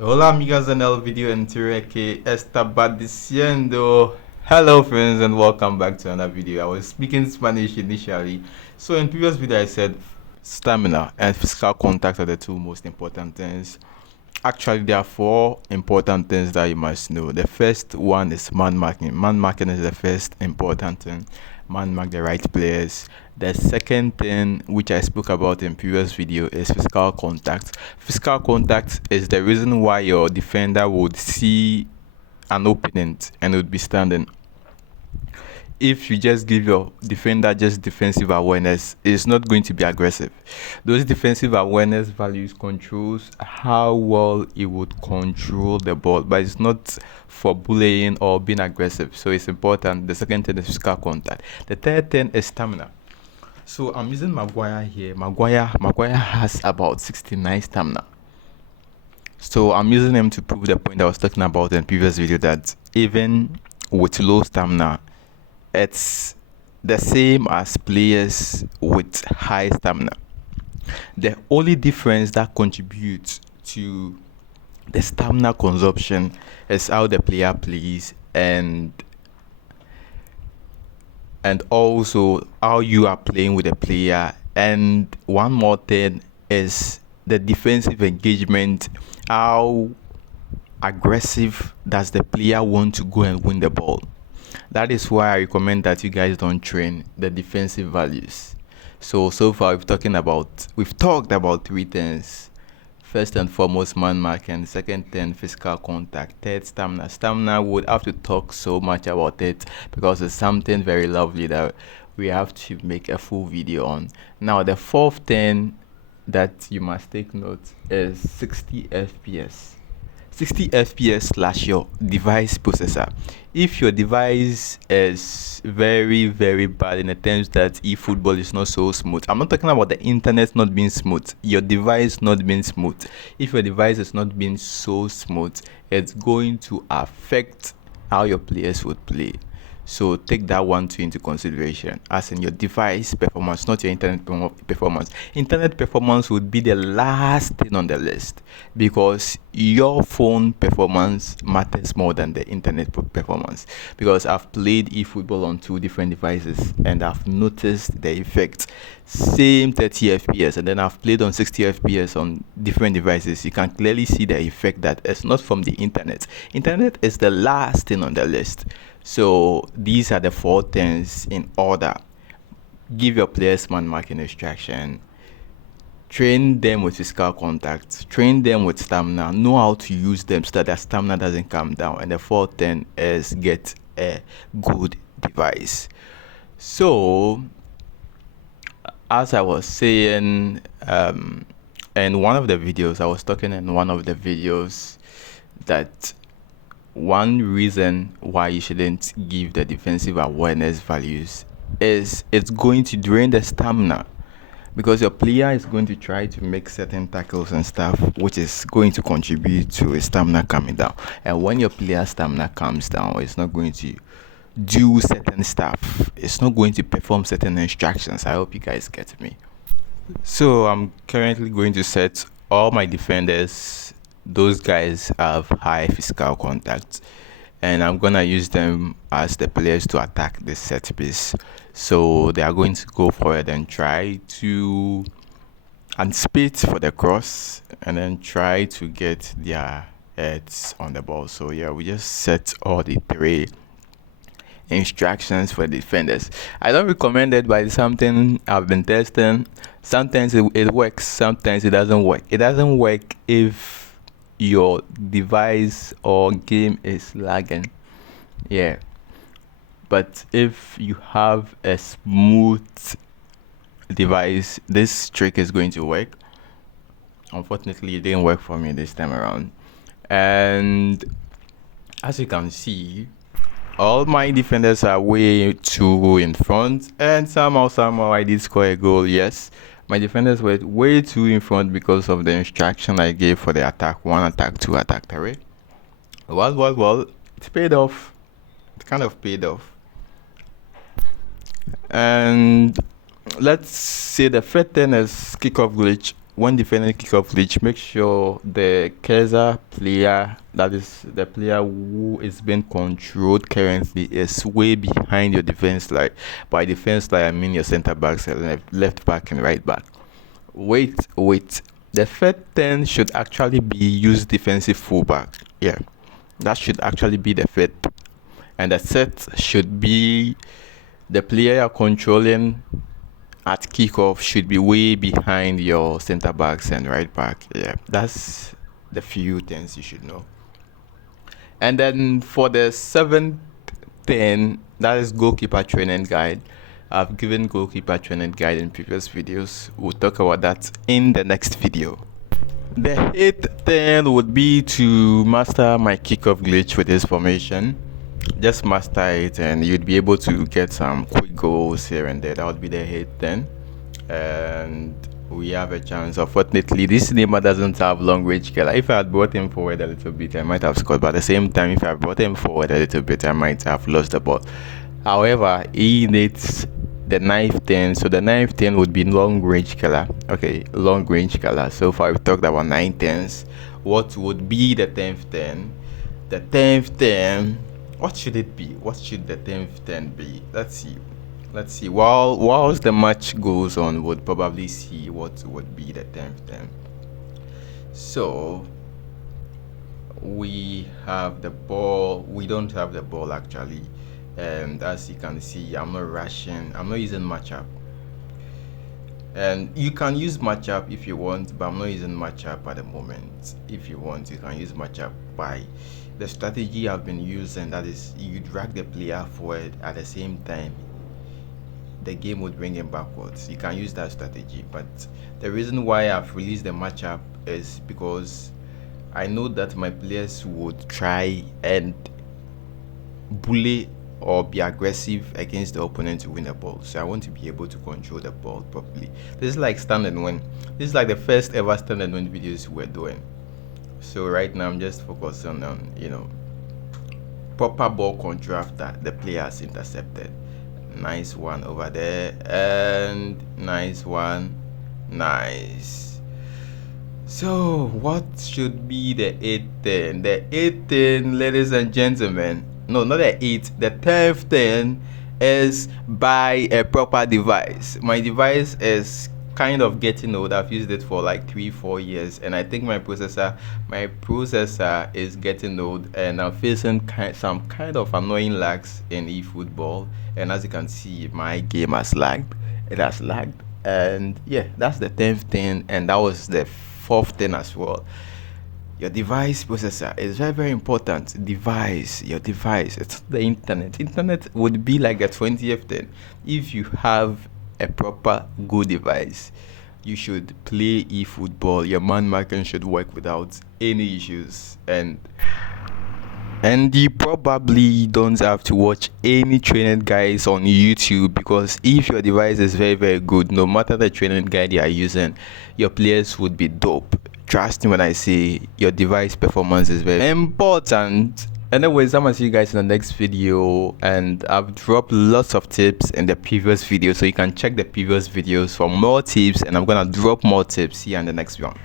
Hola amigas en el video entero que está diciendo. Hello friends and welcome back to another video. I was speaking Spanish initially. So in previous video I said stamina and physical contact are the two most important things. Actually there are four important things that you must know. The first one is man marking. Man marking is the first important thing. Man mark the right players. The second thing which I spoke about in previous video is physical contact. Physical contact is the reason why your defender would see an opponent and would be standing. If you just give your defender just defensive awareness, it's not going to be aggressive. Those defensive awareness values controls how well it would control the ball, but it's not for bullying or being aggressive. So it's important. The second thing is physical contact. The third thing is stamina. So I'm using Maguire here. Maguire has about 69 stamina. So I'm using him to prove the point I was talking about in previous video that even with low stamina, it's the same as players with high stamina. The only difference that contributes to the stamina consumption is how the player plays and also how you are playing with the player. And one more thing is the defensive engagement. How aggressive does the player want to go and win the ball? That is why I recommend that you guys don't train the defensive values. So far we've talked about three things. First and foremost, man marking. Second thing, physical contact. Third, stamina. Stamina would have to talk so much about it because it's something very lovely that we have to make a full video on. Now, the fourth thing that you must take note is 60 FPS. 60 fps slash your device processor. If your device is very bad in the terms that eFootball is not so smooth, I'm not talking about the internet not being smooth, your device not being smooth. If your device is not being so smooth, it's going to affect how your players would play. So take that one too into consideration, as in your device performance, not your internet performance. Internet performance would be the last thing on the list because your phone performance matters more than the internet performance. Because I've played eFootball on two different devices and I've noticed the effect. Same 30 FPS, and then I've played on 60 FPS on different devices. You can clearly see the effect that it's not from the internet. Internet is the last thing on the list. So these are the four things in order. Give your players man marking instruction. Train them with physical contact. Train them with stamina. Know how to use them so that their stamina doesn't come down. And the fourth thing is get a good device. So as I was saying, in one of the videos, I was talking in one of the videos that one reason why you shouldn't give the defensive awareness values is it's going to drain the stamina, because your player is going to try to make certain tackles and stuff, which is going to contribute to his stamina coming down. And when your player's stamina comes down, it's not going to do certain stuff, it's not going to perform certain instructions. I hope you guys get me. So I'm currently going to set all my defenders. Those guys have high physical contact, and I'm gonna use them as the players to attack this set piece. So they are going to go forward and try to anticipate for the cross and then try to get their heads on the ball. So yeah, we just set all the three instructions for defenders. I don't recommend it, but it's something I've been testing. Sometimes it works, sometimes it doesn't work. It doesn't work if your device or game is lagging. Yeah. But if you have a smooth device, this trick is going to work. Unfortunately, it didn't work for me this time around. And as you can see, all my defenders are way too in front, and somehow I did score a goal. Yes, my defenders were way too in front because of the instruction I gave for the attack 1, attack 2, attack 3. Well, it paid off. It kind of paid off. And let's say the third thing is kickoff glitch. when defending kickoff glitch, make sure the cursor player, that is the player who is being controlled currently, is way behind your defense line. By defense line, I mean your center backs, left back and right back. Wait. The third 10 should actually be use defensive fullback. Yeah, that should actually be the third. And the set should be the player you're controlling at kickoff should be way behind your center backs and right back. Yeah, that's the few things you should know. And then for the seventh thing, that is goalkeeper training guide. I've given goalkeeper training guide in previous videos. We'll talk about that in the next video. The eighth thing would be to master my kickoff glitch with this formation. Just master it and you'd be able to get some quick goals here and there. That would be the eighth thing. And we have a chance. Unfortunately, this Neymar doesn't have long range killer. If I had brought him forward a little bit, I might have scored. But at the same time, if I brought him forward a little bit, I might have lost the ball. However, he needs the ninth 10. So the ninth 10 would be long range killer. Okay, long range killer. So far we've talked about 9 10s. What would be the 10th 10? The 10th 10. What should it be? What should the 10th 10 be? Let's see. Whilst the match goes on, we'll probably see what would be the 10th 10. So we have the ball. We don't have the ball actually. And as you can see, I'm not rushing. I'm not using matchup. And you can use matchup if you want, but I'm not using matchup at the moment. If you want, you can use matchup by the strategy I've been using. That is, you drag the player forward at the same time the game would bring him backwards. You can use that strategy, but the reason why I've released the matchup is because I know that my players would try and bully or be aggressive against the opponent to win the ball. So I want to be able to control the ball properly. This is like stand and win. This is like the first ever stand and win videos we're doing. So right now I'm just focusing on, proper ball control after the player has intercepted. Nice one over there, and nice one. Nice. So what should be the 8th 10? The 8th 10, ladies and gentlemen, no, not the 8th, the 10th 10 is buy a proper device. My device is kind of getting old. I've used it for like 3-4 years, and I think my processor is getting old, and I'm facing some kind of annoying lags in eFootball. And as you can see, my game has lagged. It has lagged, and yeah, that's the 10th 10, and that was the 4th 10 as well. Your device processor is very, very important. Your device, it's the internet would be like a 20th 10. If you have a proper good device, you should play eFootball. Your man marking should work without any issues, and you probably don't have to watch any training guides on YouTube, because if your device is very, very good, no matter the training guide you are using, your players would be dope. Trust me when I say your device performance is very important. Anyways, I'm gonna see you guys in the next video, and I've dropped lots of tips in the previous video, so you can check the previous videos for more tips, and I'm gonna drop more tips here in the next one.